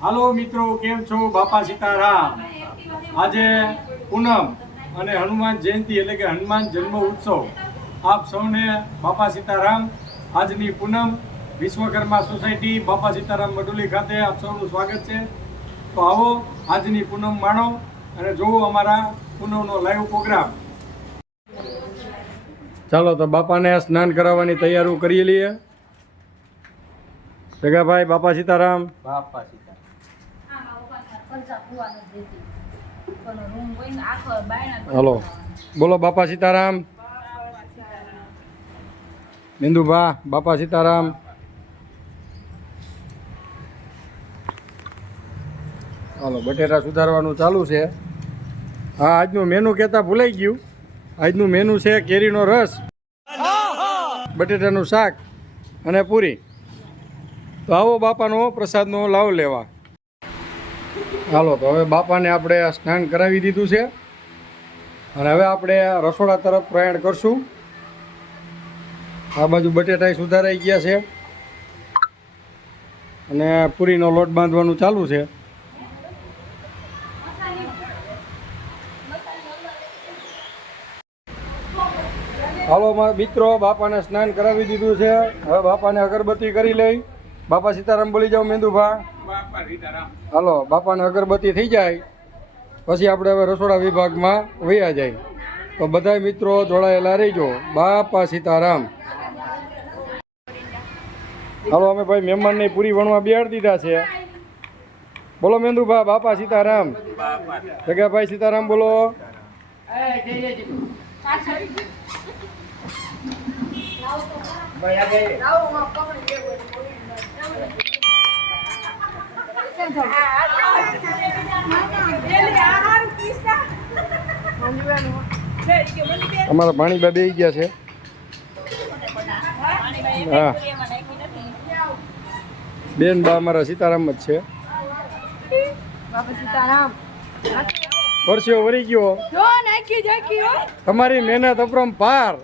હાલો મિત્રો, કેમ છો? બાપા સીતારામ. આજે પૂનમ અને હનુમાન જયંતિ એટલે કે હનુમાન જન્મ ઉત્સવ. આપ સૌને બાપા સીતારામ, આજની પૂનમ વિશ્વકર્મા સોસાયટી બાપા સીતારામ મડુલી ખાતે આપ સૌનું સ્વાગત છે. તો આવો આજની પૂનમ માણો અને જોવો અમારા પૂનમનો લાઈવ પ્રોગ્રામ. ચાલો તો બાપાને સ્નાન કરાવવાની તૈયારી કરી લઈએ. ભેગાભાઈ, બાપા સીતારામ. બાપા સીતા હલો. બોલો બાપા સીતારામ. બિંદુભા બાપા સીતારામ. હાલો બટેટા સુધારવાનું ચાલુ છે. હા આજનું મેનુ કહેતા ભૂલાઈ ગયું. આજનું મેનુ છે કેરીનો રસ બટેટાનું શાક અને પૂરી. તો આવો બાપાનો પ્રસાદનો લાવ લેવા. હાલો, તો હવે બાપાને આપણે સ્નાન કરાવી દીધું છે. અને હવે આપણે રસોડા તરફ પ્રયાણ કરશું. આ બાજુ બટેટા સુધારાઈ ગયા છે. અને પૂરીનો લોટ બાંધવાનું ચાલુ છે. હાલો મારા મિત્રો, બાપાને સ્નાન કરાવી દીધું છે. હવે બાપાને અગરબત્તી કરી લઈ. બાપા સીતારામ બોલી જાઓ, મેંદુભા. હાલો, બાપાને અગરબત્તી થઈ જાય, પછી આપણે હવે રસોડા વિભાગમાં વયા જાય. તો બધા મિત્રો જોડાયેલા રહીજો. બાપા સીતારામ. હાલો, અમે ભાઈ મહેમાનને પૂરી વણવા બેહાડી દીધા છે. બોલો મેંદુભા, બાપા સીતારામ. જગાભાઈ સીતારામ, બોલો. અમારા ભાણીબા બે ગયા છે. હા. બેન બા અમારા સીતારામ જ છે. પરસ્યો વરી ગયો. તમારી મહેનત અપરમ પાર.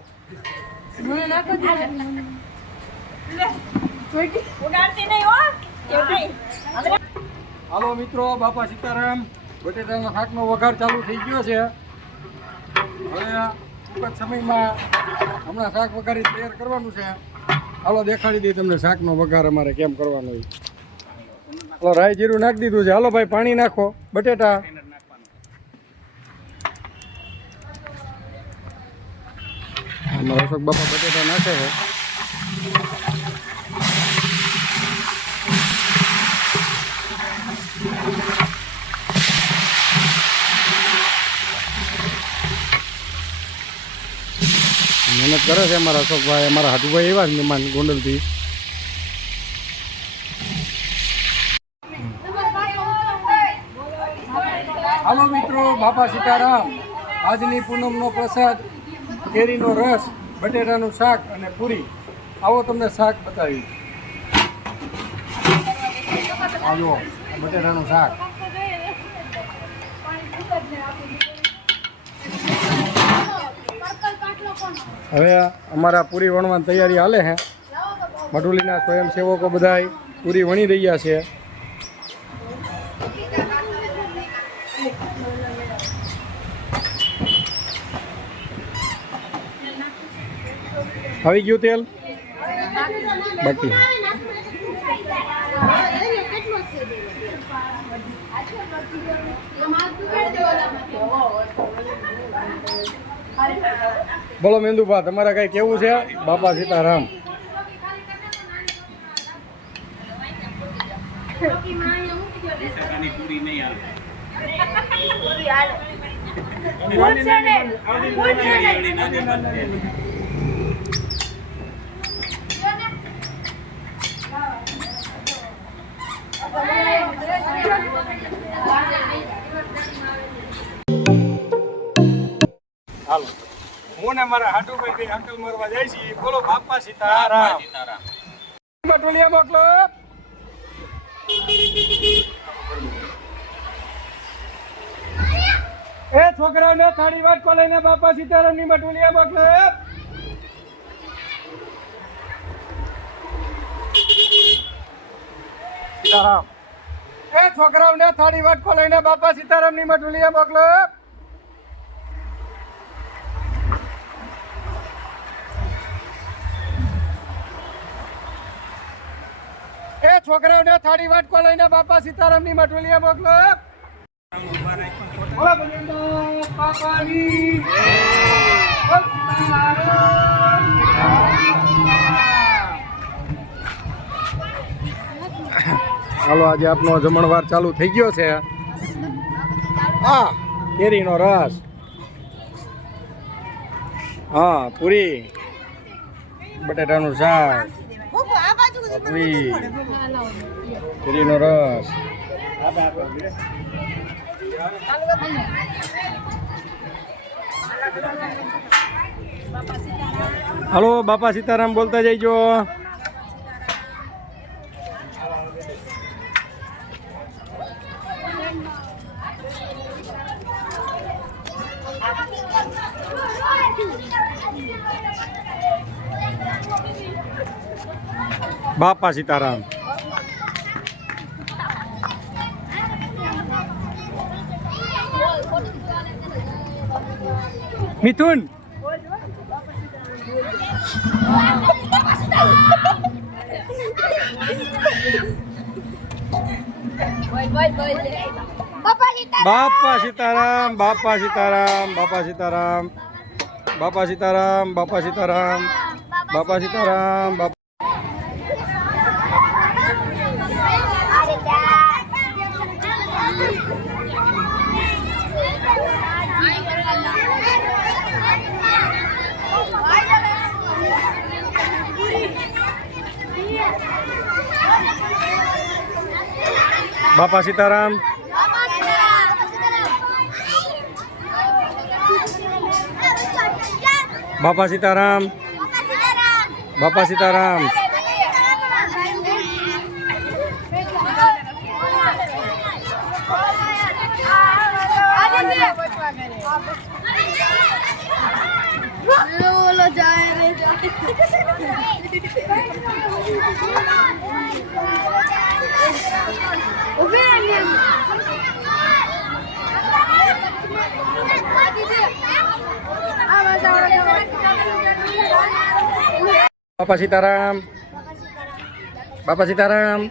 ઉડાડતી નહીં હો. હાલો મિત્રો, બાપા સીતારામ, બટેટાના શાકનો વઘાર ચાલુ થઈ ગયો છે. હવે ટૂંક સમયમાં હમણાં શાક વઘારી તૈયાર કરવાનું છે. હાલો દેખાડી દઈએ તમને શાકનો વઘાર અમારે કેમ કરવાનો હાલો, રાઈ જીરું નાખી દીધું છે. હાલો ભાઈ, પાણી નાખો, બટેટા. અશોક બાપા બટેટા નાખે છે. મહેનત કરે છે અમારા અશોકભાઈ, અમારા હાટુભાઈ એવા જ મહેમાન ગોંડલથી. હાલો મિત્રો, બાપા સીતારામ. આજની પૂનમનો પ્રસાદ, કેરીનો રસ, બટેટાનું શાક અને પૂરી. આવો તમને શાક બતાવી. આ બટેટાનું શાક. હવે અમારા પૂરી વણવાની તૈયારી હાલે છે મઢુલીના સ્વયંસેવકો બધાય પૂરી વણી રહ્યા છે. આવી ગયું તેલ? બાકી. બોલો મેંદુભા તમારે કઈ કેવું છે? બાપા સીતારામ. પૂછશે હું હાટુભાઈ અંકલ મારવા જાય છે બોલો બાપા સીતારામ. મટોલિયા મોકલો. એ છોકરાને થાળી વાત લઈને બાપા સીતારામની મટોલિયા મોકલો. સીતારામ. એ છોકરાઓને થાળી વાટકો લઈને બાપા સીતારામની મટુલિયા મોકલો. છોકરાઓને થાળી વાટકો લઈને બાપા સીતારામની મટુલીએ મોકલો. બાપાની હાલો આજે આપનો જમણવાર ચાલુ થઈ ગયો છે. હા કેરીનો રસ. હા પૂરી. બટેટાનું શાક. પૂરી કેરીનો રસ. હાલો બાપા સીતારામ બોલતા જઈજો. બાપા સીતારામ મિથુન બાપા સીતારામ બાપા સીતારામ બાપા સીતારામ બાપા સીતારામ બાપા સીતારામ બાપા સીતારામ બાપા બાપા સીતારામ બાપા સીતારામ બાપા સીતારામ ઓલો જાય રે જાય ઊભી રહે ને આ મજા બાપા સીતારામ બાપા Sitaram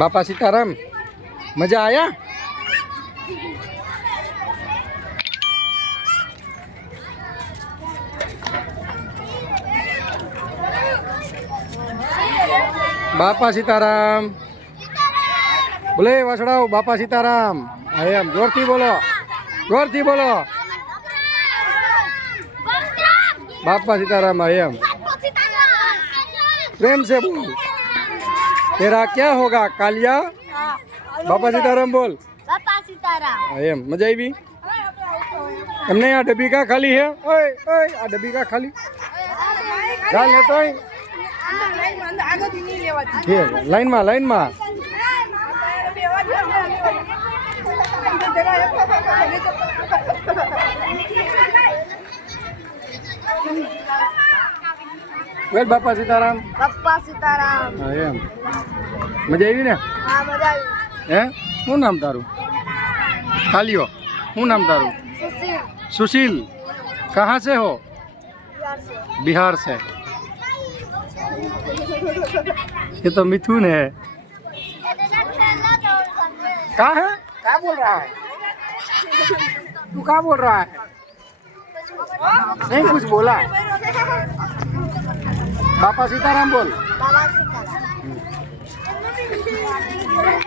Bapak Sitaram Majaya Bapak Sitaram. Boleh wasrau Bapak Sitaram. Ayam Gorti bolo. Gorti bolo. Bapak Sitaram ayam. Rem sebuah तेरा क्या होगा कालिया બાપા સીતારામ બોલ બાપા સીતારામ હા એમ મજા આવી તમને આ ડબ્બી કા ખાલી હે ઓય ઓય આ ડબ્બી કા ખાલી જા લેતો હોય આગળથી નહીં લેવા છે લાઈનમાં લાઈનમાં વેલ બાપા સીતારામ બાપા સીતારામ હા એમ મજા આવી ને હા મજા આવી હે શું નામ તારું કાલિયો શું નામ તારું સુશીલ सुशील कहाँ से हो बिहार से ये तो मिथुन है कहाँ है क्या बोल रहा है तू क्या बोल रहा है नहीं कुछ बोला पापा सीताराम बोल બાબા સીતારામ બાપા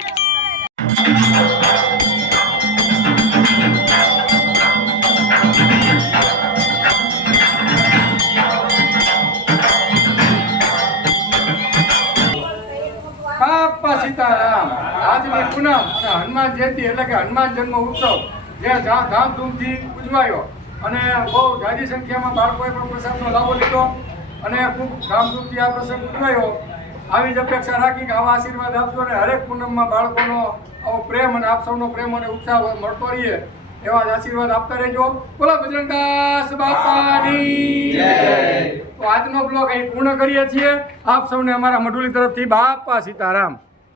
સીતારામ. આજની પૂનમ હનુમાન જયંતિ એટલે કે હનુમાન જન્મ ઉત્સવ જે ધામધૂમથી ઉજવાયો. અને બહુ ધારી સંખ્યામાં બાળકોએ પણ પ્રસાદનો લાભો લીધો અને ખૂબ ધામધૂમથી આ પ્રસંગ ઉજવાયો. આવી જ અપેક્ષા રાખી કે આવા આશીર્વાદ આપજો અને હરેક પૂનમમાં બાળકોનો આવો પ્રેમ અને આપ સૌનો પ્રેમ અને ઉત્સાહ મળતો રહીએ. એવા જ આશીર્વાદ આપતા રહેજો. બોલો બજરંગદાસ બાપાની. તો આજનો બ્લોગ અહીં પૂર્ણ કરીએ છીએ. આપ સૌને અમારા મઢુલી તરફથી બાપા સીતારામ.